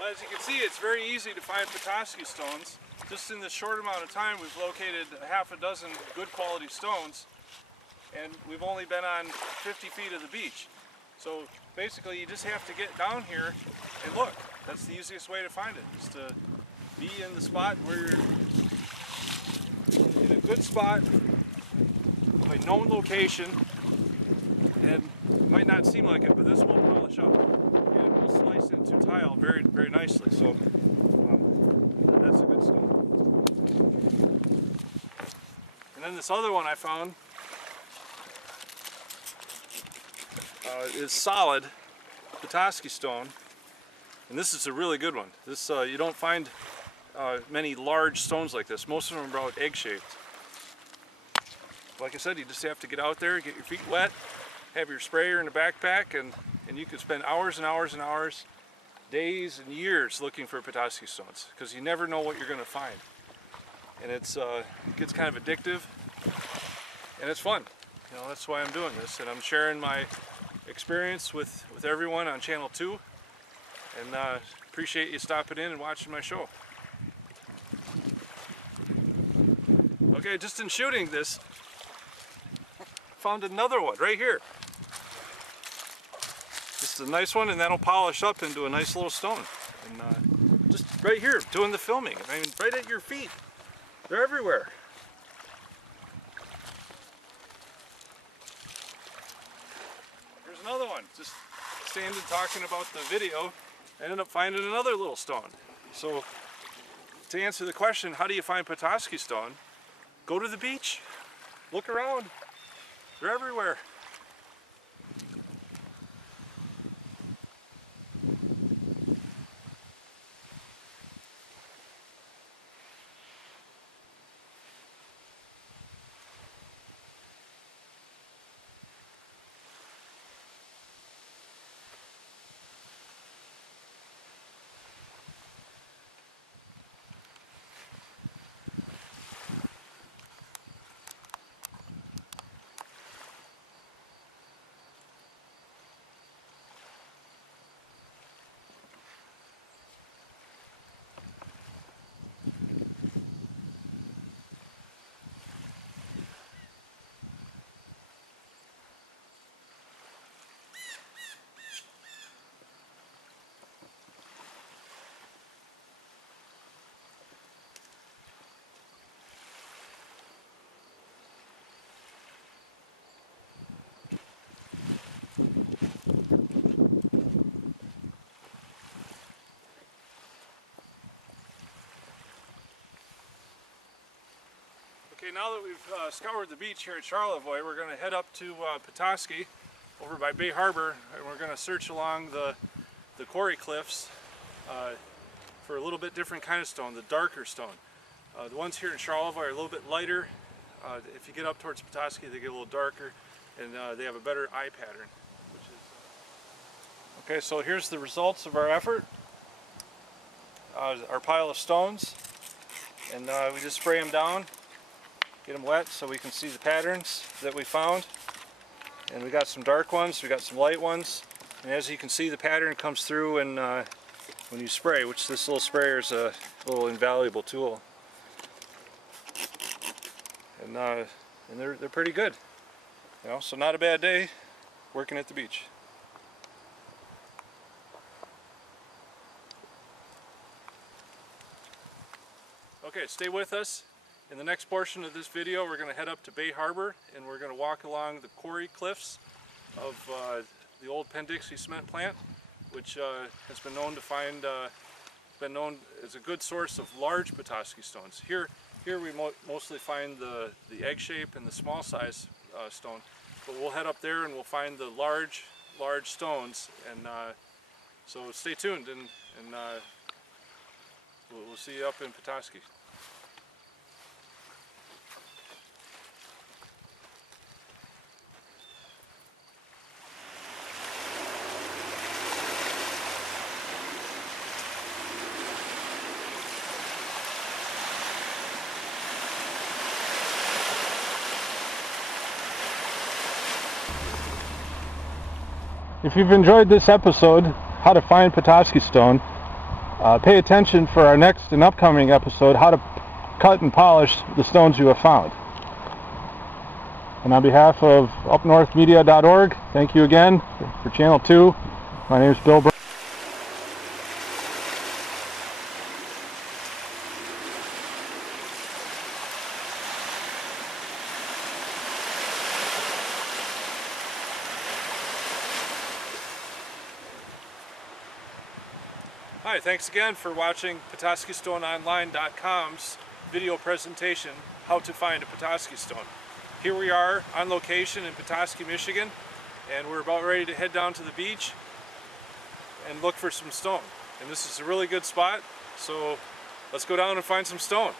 Well, as you can see, it's very easy to find Petoskey stones. Just in this short amount of time, we've located half a dozen good quality stones, and we've only been on 50 feet of the beach. So basically, you just have to get down here and look. That's the easiest way to find it, is to be in the spot where you're in a good spot, a known location, and it might not seem like it, but this will polish up and it will slice into tile very, very nicely. So that's a good stone. And then this other one I found is solid Petoskey stone, and this is a really good one. This you don't find many large stones like this. Most of them are about egg-shaped. Like I said, you just have to get out there, get your feet wet, have your sprayer in a backpack, and you can spend hours and hours and hours, days and years looking for Petoskey stones, because you never know what you're going to find. And it gets kind of addictive, and it's fun. You know, that's why I'm doing this, and I'm sharing my experience with everyone on Channel 2, and appreciate you stopping in and watching my show. Okay, just in shooting this, found another one right here. This is a nice one, and that'll polish up into a nice little stone. And just right here, doing the filming. I mean, right at your feet. They're everywhere. Here's another one. Just standing talking about the video, I ended up finding another little stone. So, to answer the question, how do you find Petoskey stone? Go to the beach. Look around. They're everywhere. Okay, now that we've scoured the beach here at Charlevoix, we're going to head up to Petoskey over by Bay Harbor, and we're going to search along the quarry cliffs for a little bit different kind of stone, the darker stone. The ones here in Charlevoix are a little bit lighter. If you get up towards Petoskey, they get a little darker, and they have a better eye pattern. Okay, so here's the results of our effort. Our pile of stones, and we just spray them down. Get them wet so we can see the patterns that we found. And we got some dark ones, we got some light ones. And as you can see, the pattern comes through and when you spray, which this little sprayer is a little invaluable tool. And they're pretty good. You know, so not a bad day working at the beach. Okay, stay with us. In the next portion of this video, we're going to head up to Bay Harbor, and we're going to walk along the quarry cliffs of the old Penn-Dixie cement plant, which has been known to find, been known as a good source of large Petoskey stones. Here we mostly find the egg shape and the small size stone, but we'll head up there and we'll find the large stones. And so stay tuned, and we'll see you up in Petoskey. If you've enjoyed this episode, How to Find Petoskey Stone, Pay attention for our next and upcoming episode, how to cut and polish the stones you have found. And on behalf of upnorthmedia.org, thank you again for Channel 2. My name is Bill Burke. Hi, thanks again for watching PetoskeyStoneOnline.com's video presentation, How to Find a Petoskey Stone. Here we are on location in Petoskey, Michigan, and we're about ready to head down to the beach and look for some stone. And this is a really good spot, so let's go down and find some stone.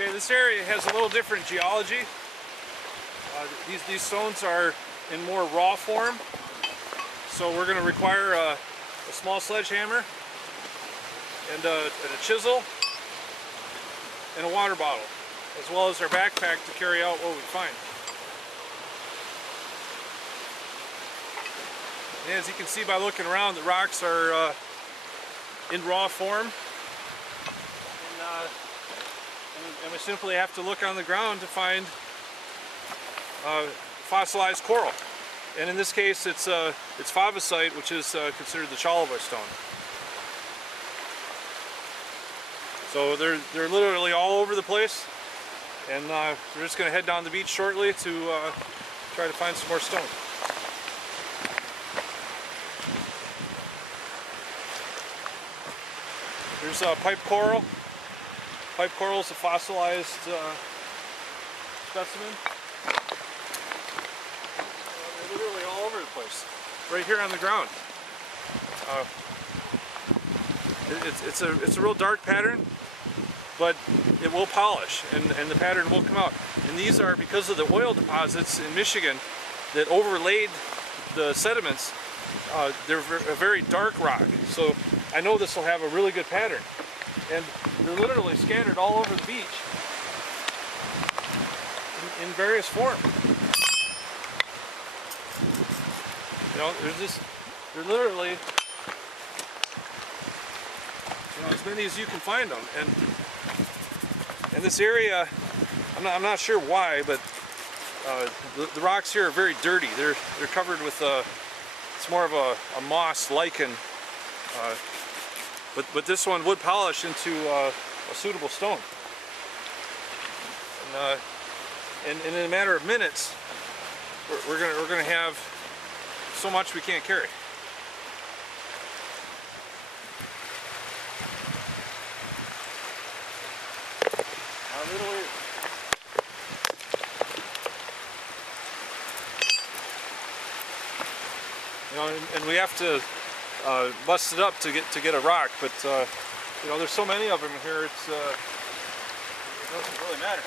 Okay, this area has a little different geology. These stones are in more raw form, so we're going to require a small sledgehammer and a chisel and a water bottle, as well as our backpack to carry out what we find. And as you can see by looking around, the rocks are in raw form. And we simply have to look on the ground to find fossilized coral. And in this case, it's favosite, which is considered the Chalaba stone. So they're literally all over the place, and we're just going to head down the beach shortly to try to find some more stone. There's pipe coral. Pipe coral is a fossilized specimen. They're literally all over the place, right here on the ground. It's a real dark pattern, but it will polish, and the pattern will come out. And these are because of the oil deposits in Michigan that overlaid the sediments. They're a very dark rock, so I know this will have a really good pattern. And they're literally scattered all over the beach in various forms. You know, they're literally, you know, as many as you can find them. And this area, I'm not sure why, but the rocks here are very dirty. They're covered with it's more of a moss lichen. But this one would polish into a suitable stone. And in a matter of minutes, we're gonna have so much we can't carry. You know, and we have to bust it up to get a rock, but you know, there's so many of them here, it doesn't really matter.